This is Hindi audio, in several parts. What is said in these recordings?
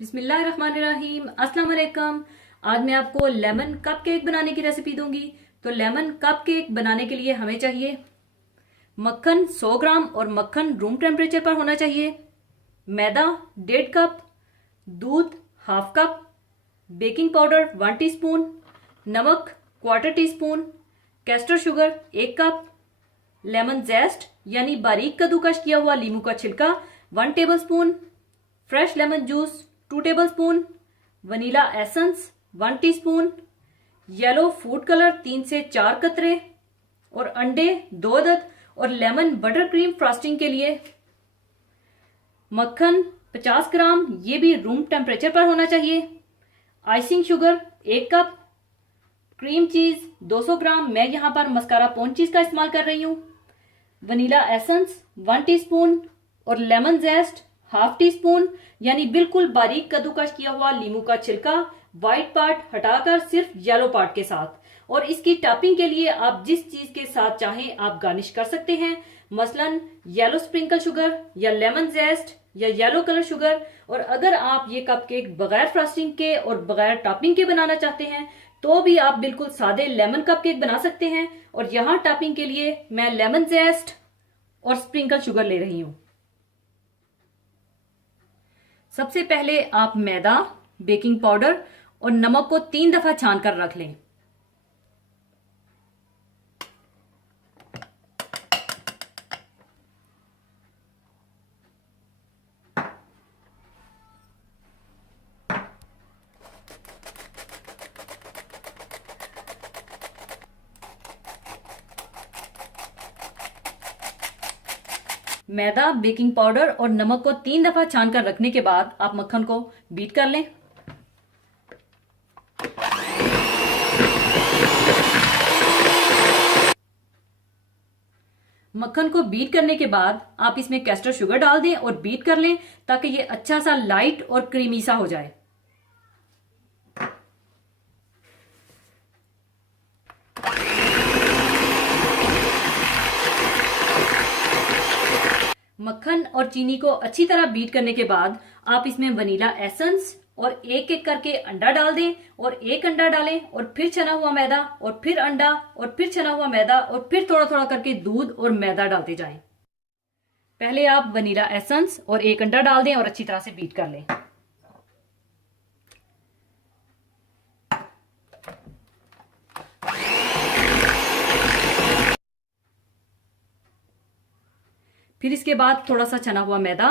बिस्मिल्लाहिर्रहमानिर्रहीम, अस्सलाम वालेकुम। आज मैं आपको लेमन कप केक बनाने की रेसिपी दूंगी। तो लेमन कप केक बनाने के लिए हमें चाहिए मक्खन 100 ग्राम और मक्खन रूम टेम्परेचर पर होना चाहिए, मैदा 1.5 कप, दूध half cup, baking powder 1 teaspoon, नमक quarter teaspoon, caster sugar 1 cup, lemon zest यानी बारीक कद्दूकश किया हुआ लीमू का छिलका 1 tablespoon, fresh lemon juice 2 tablespoon, vanilla essence 1 teaspoon, yellow food colour 3 से 4 कतरे और अंडे 2 अदद और लेमन बटर क्रीम फ्रॉस्टिंग के लिए मक्खन 50 ग्राम, ये भी रूम टेम्परेचर पर होना चाहिए, icing sugar 1 cup, cream cheese 200 ग्राम, मैं यहां पर मस्कारा पोन चीज का इस्तेमाल कर रही हूं, वनीला एसेंस 1 टीस्पून और लेमन जेस्ट हाफ टी स्पून यानी बिल्कुल बारीक कद्दूकस किया हुआ लीमू का छिलका, व्हाइट पार्ट हटाकर सिर्फ येलो पार्ट के साथ। और इसकी टॉपिंग के लिए आप जिस चीज के साथ चाहें आप गार्निश कर सकते हैं, मसलन येलो स्प्रिंकल शुगर या लेमन जेस्ट या येलो कलर शुगर। और अगर आप ये कपकेक बगैर फ्रॉस्टिंग के और बगैर टॉपिंग के बनाना चाहते हैं तो भी आप बिल्कुल सादे लेमन कपकेक बना सकते हैं। और यहाँ टॉपिंग के लिए मैं लेमन जेस्ट और स्प्रिंकल शुगर ले रही हूं। सबसे पहले आप मैदा, बेकिंग पाउडर और नमक को 3 दफा छान कर रख लें। मैदा, बेकिंग पाउडर और नमक को 3 दफा छान कर रखने के बाद आप मक्खन को बीट कर लें। मक्खन को बीट करने के बाद आप इसमें कैस्टर शुगर डाल दें और बीट कर लें ताकि ये अच्छा सा लाइट और क्रीमी सा हो जाए। मक्खन और चीनी को अच्छी तरह बीट करने के बाद आप इसमें वनीला एसेंस और एक एक करके अंडा डाल दें और एक अंडा डालें और फिर छना हुआ मैदा और फिर अंडा और फिर छना हुआ मैदा और फिर थोड़ा थोड़ा करके दूध और मैदा डालते जाएं। पहले आप वनीला एसेंस और एक अंडा डाल दें और अच्छी तरह से बीट कर लें। फिर इसके बाद थोड़ा सा छना हुआ मैदा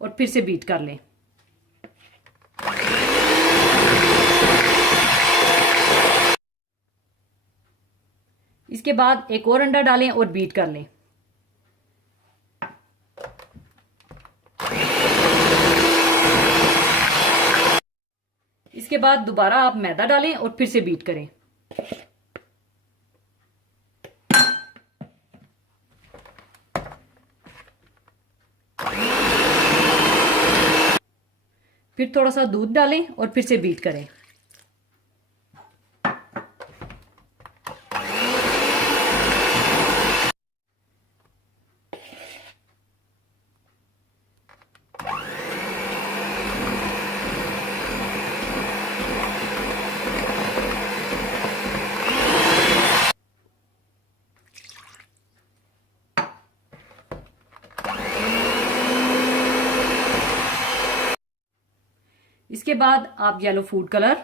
और फिर से बीट कर लें। इसके बाद एक और अंडा डालें और बीट कर लें। इसके बाद दोबारा आप मैदा डालें और फिर से बीट करें। फिर थोड़ा सा दूध डालें और फिर से बीट करें। इसके बाद आप yellow food colour,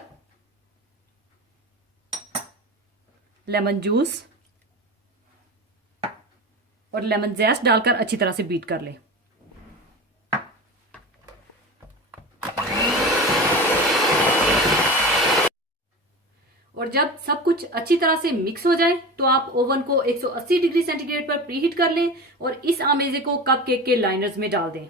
lemon juice और लेमन जेस्ट डालकर अच्छी तरह से बीट कर लें। और जब सब कुछ अच्छी तरह से मिक्स हो जाए तो आप ओवन को 180 डिग्री सेंटीग्रेड पर प्रीहीट कर लें और इस आमेजे को कपकेक के लाइनर्स में डाल दें।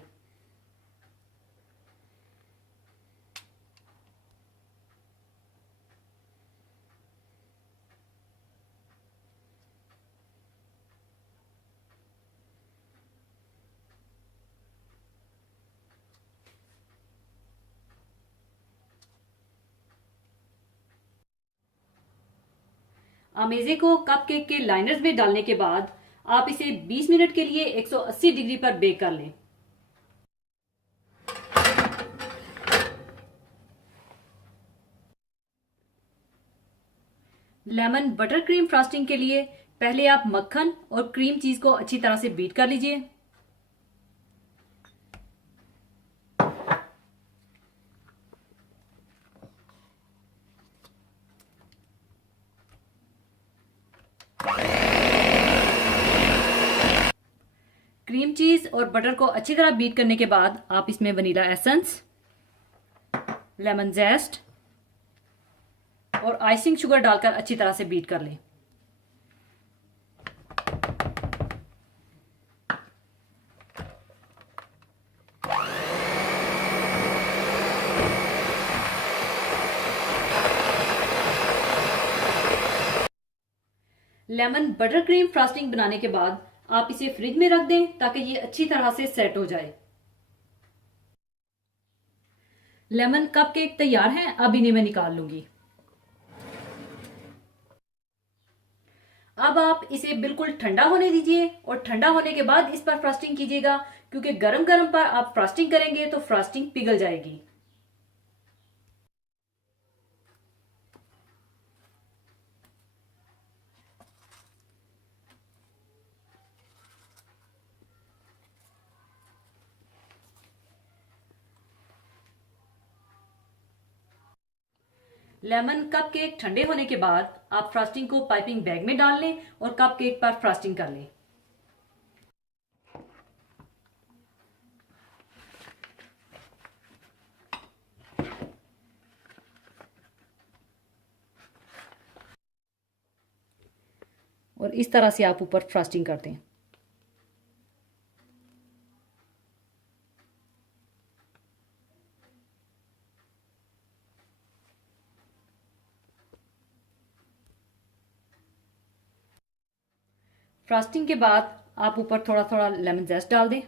अमेजे को कपकेक के लाइनर्स में डालने के बाद आप इसे 20 मिनट के लिए 180 डिग्री पर बेक कर लें। लेमन बटर क्रीम फ्रॉस्टिंग के लिए पहले आप मक्खन और क्रीम चीज को अच्छी तरह से बीट कर लीजिए। क्रीम चीज और बटर को अच्छी तरह बीट करने के बाद आप इसमें वनीला एसेंस, लेमन जेस्ट और आइसिंग शुगर डालकर अच्छी तरह से बीट कर लें। लेमन बटर क्रीम फ्रॉस्टिंग बनाने के बाद आप इसे फ्रिज में रख दें ताकि ये अच्छी तरह से सेट हो जाए। लेमन कप केक तैयार हैं, अब इन्हें मैं निकाल लूंगी। अब आप इसे बिल्कुल ठंडा होने दीजिए और ठंडा होने के बाद इस पर फ्रॉस्टिंग कीजिएगा, क्योंकि गरम गरम पर आप फ्रॉस्टिंग करेंगे तो फ्रॉस्टिंग पिघल जाएगी। लेमन कप केक ठंडे होने के बाद आप फ्रॉस्टिंग को पाइपिंग बैग में डाल लें और कप केक पर फ्रॉस्टिंग कर लें। और इस तरह से आप ऊपर फ्रॉस्टिंग कर दें। फ्रॉस्टिंग के बाद आप ऊपर थोड़ा थोड़ा लेमन जेस्ट डाल दें।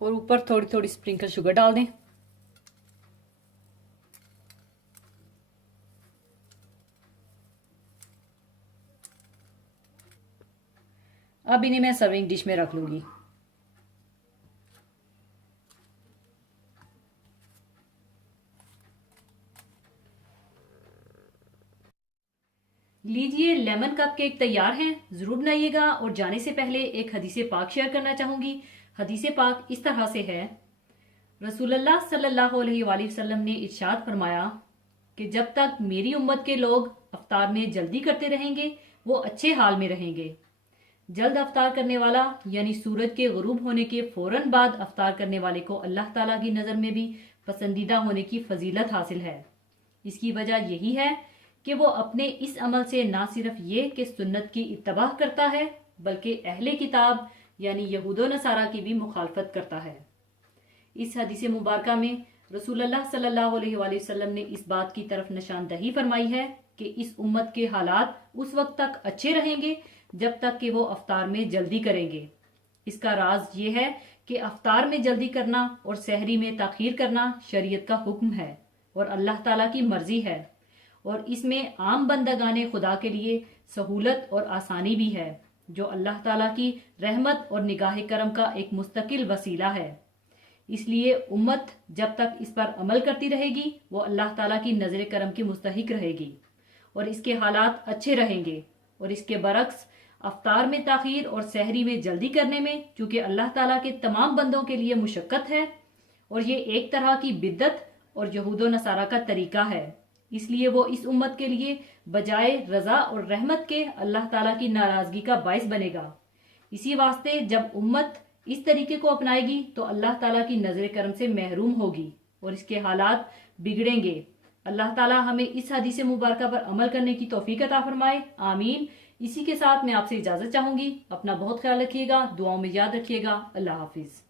और ऊपर थोड़ी थोड़ी स्प्रिंकल शुगर डाल दें। अब इन्हें मैं सर्विंग डिश में रख लूंगी। लीजिए, लेमन कप केक तैयार हैं। जरूर बनाइएगा। और जाने से पहले एक हदीसे पाक शेयर करना चाहूंगी। हदीसे पाक इस तरह से है, रसूलुल्लाह सल्लल्लाहु अलैहि वसल्लम ने इरशाद फरमाया कि जब तक मेरी उम्मत के लोग अफ्तार में जल्दी करते रहेंगे वो अच्छे हाल में रहेंगे। जल्द अफ्तार करने वाला यानी सूरज के गुरूब होने के फौरन बाद अफ्तार करने वाले को अल्लाह ताला की नज़र में भी पसंदीदा होने की फजीलत हासिल है। इसकी वजह यही है कि वो अपने इस अमल से ना सिर्फ ये कि सुन्नत की इत्तबाह करता है, बल्कि अहले किताब यानी यहूदो नसारा की भी मुखालफत करता है। इस हदीस मुबारक में रसूलुल्लाह सल्लल्लाहु अलैहि वसल्लम ने इस बात की तरफ निशानदही फरमाई है कि इस उम्मत के हालात उस वक्त तक अच्छे रहेंगे जब तक कि वो अफ्तार में जल्दी करेंगे। इसका राज ये है कि अफ्तार में जल्दी करना और सहरी में ताखीर करना शरीयत का हुक्म है और अल्लाह ताला की मर्जी है, और इसमें आम बंदगाने खुदा के लिए सहूलत और आसानी भी है, जो अल्लाह ताला की रहमत और निगाह करम का एक मुस्तकिल वसीला है। इसलिए उम्मत जब तक इस पर अमल करती रहेगी वो अल्लाह ताला की नजर करम की मुस्तहिक रहेगी और इसके हालात अच्छे रहेंगे। और इसके बरक्स अफ्तार में ताखीर और सहरी में जल्दी करने में चूंकि अल्लाह ताला के तमाम बंदों के लिए मुशक्कत है और ये एक तरह की बिद्दत और यहूदो नसारा का तरीका है, इसलिए वो इस उम्मत के लिए बजाय रजा और रहमत के अल्लाह ताला की नाराजगी का बायस बनेगा। इसी वास्ते जब उम्मत इस तरीके को अपनाएगी तो अल्लाह ताला की नजर करम से महरूम होगी और इसके हालात बिगड़ेंगे। अल्लाह ताला हमें इस हदीस मुबारक पर अमल करने की तौफीक अता फरमाए, आमीन। इसी के साथ मैं आपसे इजाजत चाहूंगी। अपना बहुत ख्याल रखिएगा, दुआओं में याद रखिएगा। अल्लाह हाफिज।